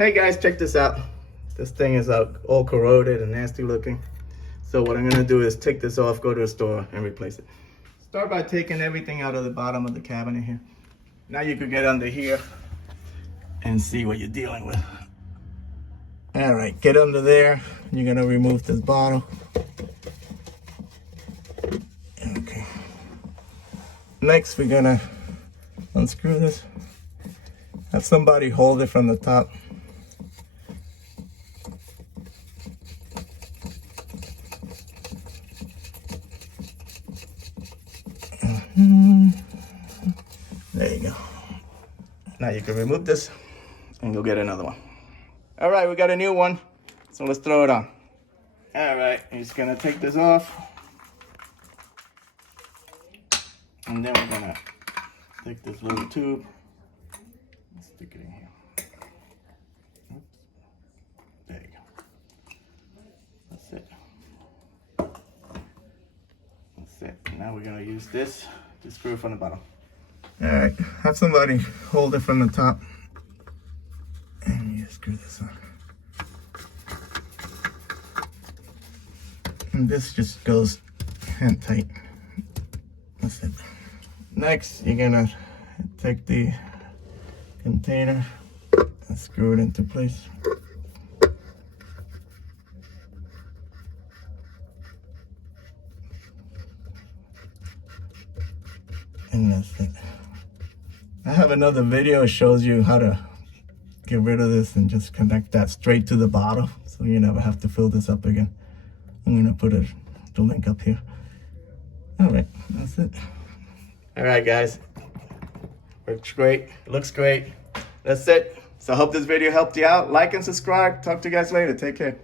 Hey guys, check this out. This thing is all corroded and nasty looking. So what I'm gonna do is take this off, go to the store and replace it. Start by taking everything out of the bottom of the cabinet here. Now you can get under here and see what you're dealing with. All right, get under there. You're gonna remove this bottle. Okay. Next, we're gonna unscrew this. Have somebody hold it from the top. There you go. Now you can remove this and go get another one. All right, we got a new one, so let's throw it on. All right, I'm just gonna take this off. And then we're gonna take this little tube and stick it in here. Oops. There you go. That's it. That's it. Now we're gonna use this to screw from the bottom. All right, have somebody hold it from the top. And you screw this on. And this just goes hand tight. That's it. Next, you're gonna take the container and screw it into place. And that's it. I have another video that shows you how to get rid of this and just connect that straight to the bottom so you never have to fill this up again. I'm gonna put the link up here. All right, that's it. All right, guys. Works great, looks great. That's it. So I hope this video helped you out. Like and subscribe. Talk to you guys later. Take care.